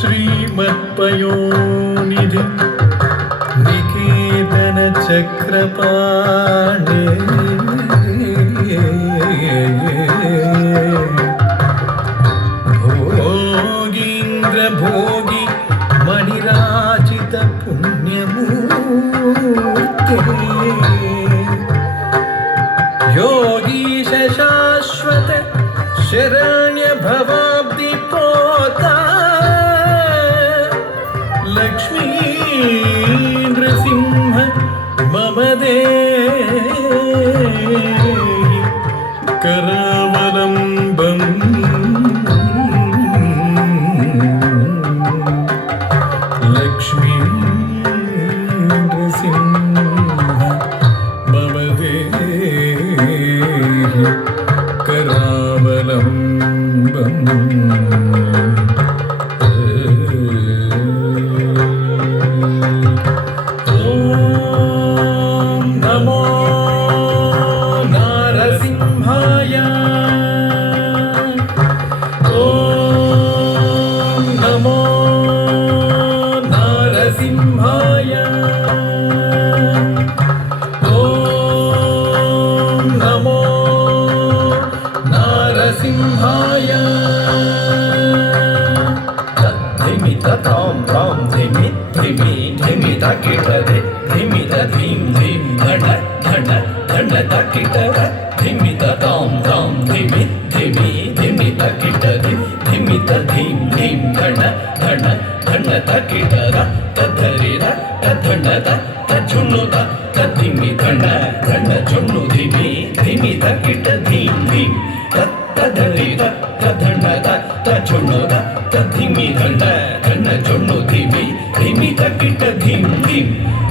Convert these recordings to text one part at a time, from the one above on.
श्रीमत्पयोनिधि निकेतन चक्रपाणे भोगीन्द्र भोगी मणिराजित पुण्यमूर्ते योगीश शाश्वत शरण्य भवाब्दि पोता लक्ष्मी नृसिंह मम देहि करावलम्बम् लक्ष्मी नृसिंह मम देहि करावलम्बम्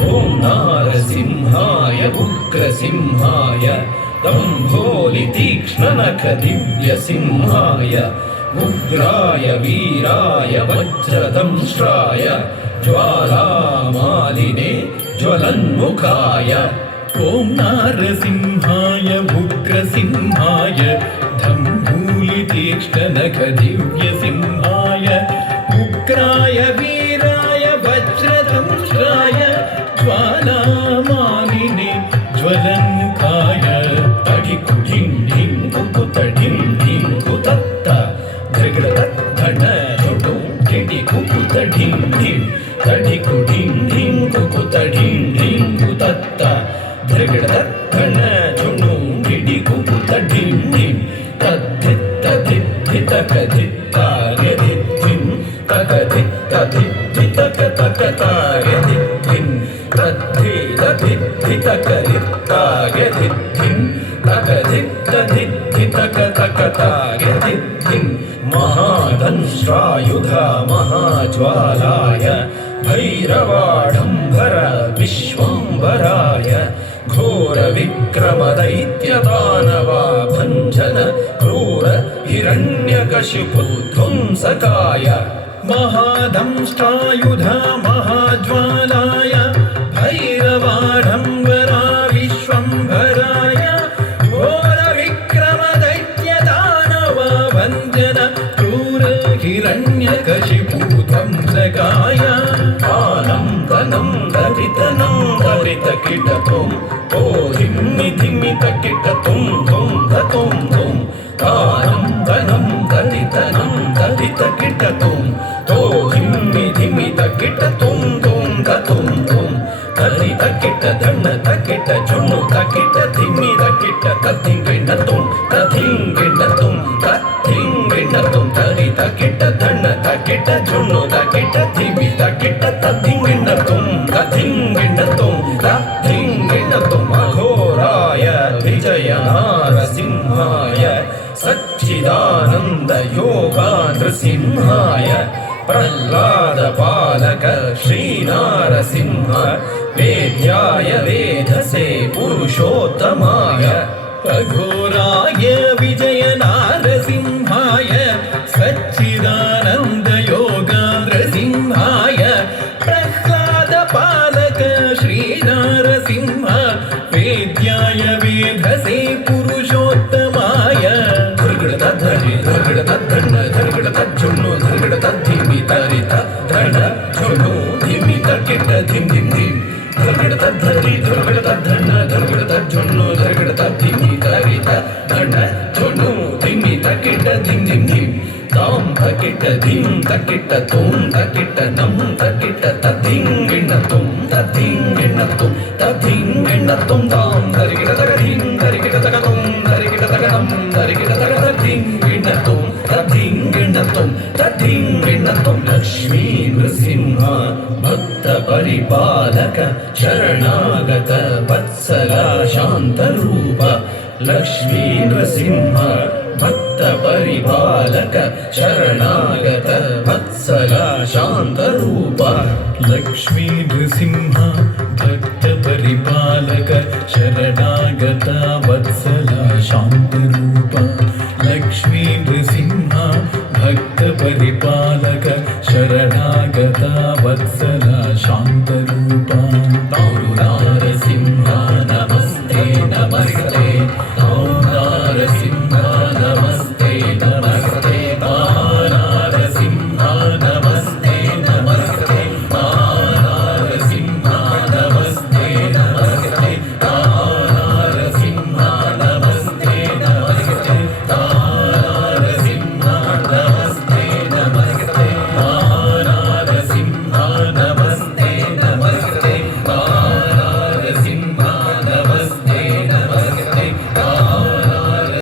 ओम नारसिंहाय उग्रसिंहाय दम्भोलि तीक्ष्णनख दिव्य सिंहाय उग्राय वीराय वज्रदंष्ट्राय ज्वालामालिने ज्वलन्मुखाय ओम नारसिंहाय उग्रसिंहाय दम्भोलि तीक्ष्णनख दिव्य सिंहाय उग्राय वीराय वज्रदंष्ट्राय ज्वालामालिने ज्वलन्मुखाय तडिकु ढिं ढिं कुकुत ढिं ढिं कुतत्त धृगड़त धन जोडो ढिंडी कुकुत ढिं ढिं तडिकु ढिं ढिं कुकुत ढिं ढिं कुतत्त धृगड़त धन जोडो ढिंडी कुकुत ढिं ढिं तद्धित धित कधित धिं तकधित धित तकतायधिं तद्धित करितायधिं तकधित तकतायधिं महादंष्ट्रायुधा महाज्वालाय भैरवाडम्बर विश्वम्भराय घोर विक्रम दैत्य दानवा भञ्जन क्रूर हिरण्यकशिपु ध्वंसकाय महादंष्ट्रायुधा महाज्वालाय भैरवाडम्बरा विश्वम्भराय घोर विक्रम दैत्य दानवा भञ्जन क्रूर हिरण्यकशिपु ध्वंसकाय आनं तनं दरितनं दरितकिटतुं ओ धिम्मि धिम्मि तकिटतुं धुं धतुं धुं आनं तनं दरितनं दरितकिटतुं तो धिम्मि धिम्मि तकिटतुं धुं धतुं धुं तरितकिट धन तकिट जुनु तकिट धिम्मि तकिट तथिंगिणतुं तथिंगिणतुं तथिंगिणतुं तरितकिट धन तकिट जुनु तकिट धिम्मि तकिट तथिंगिणतुं तथिंगिणतुं तथिंगिणतुं अघोराय विजय नारसिंहाय सच्चिदानंद योगा नृसिंहाय प्रह्लाद पालक श्री नारसिंह वेद्याय वेधसे पुरुषोत्तमाय अघोराय विजय नारसिंहाय सच्चिदानंद योगा नृसिंहाय प्रह्लाद पालक श्री नारसिंह वेद्याय वेधसे पुरुषोत्तमाय धर्गड़ धर्गड़ धर्गड़ धर्गड़ धर्गड़ धर्गड़ धर्गड़ धर्गड़ धर्गड़ తకిట ధిం తకిట తుం తకిట నం తకిట తధింగిణ తుం తధింగిణ తుం తధింగిణ తుం తాం దరికిట తగధిం దరికిట తగతుం దరికిట తగనం దరికిట తగధింగిణ తుం తధింగిణ తుం తధింగిణ తుం లక్ష్మీ నృసింహ భక్త పరిపాలక శరణాగత వత్సల శాంత రూప లక్ష్మీ నృసింహ భక్త పరిపాలక శరణాగత వత్సల శాంత రూప లక్ష్మీ నృసింహ భక్త పరిపాలక శరణాగత వత్సల శాంత రూప లక్ష్మీ నృసింహ భక్త పరిపాలక శరణాగత వత్సల శాంత రూప నారసింహ